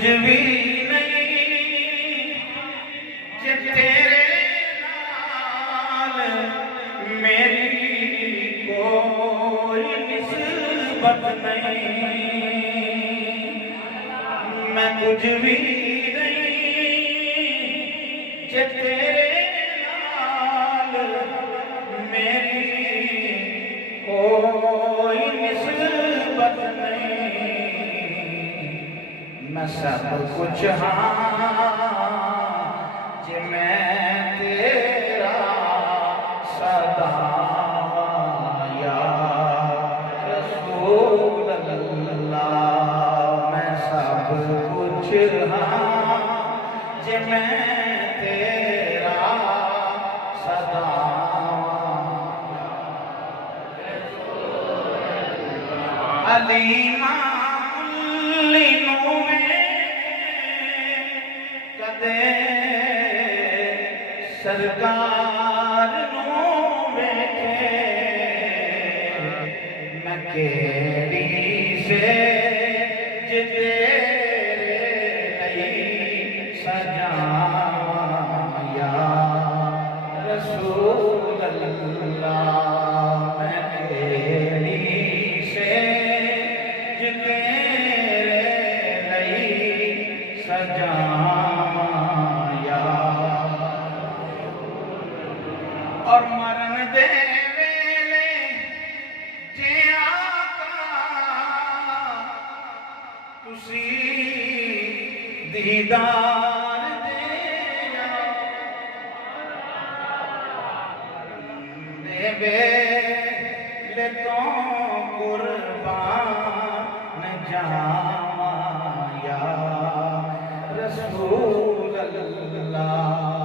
کچھ بھی نہیں کہ تیرے نال میری کوئی نسبت نہیں، میں کچھ بھی نہیں کہ تیرے نال میری کوئی نسبت نہیں، میں سب کچھ ہاں کہ میں تیرا صدا یا رسول اللہ، میں سب کچھ ہاں کہ میں تیرا صدا علیمہ سرکار نو بیٹھے میں کیڑی سے جے تیرے لئی سجاواں یا رسول اللہ، میں کیڑی سے جے تیرے لئی سجاواں یا، اور مرن دے ویلے جے آقا تسی دیدار دیا، دے ویلے تو قربان جاواں یا رسول اللہ،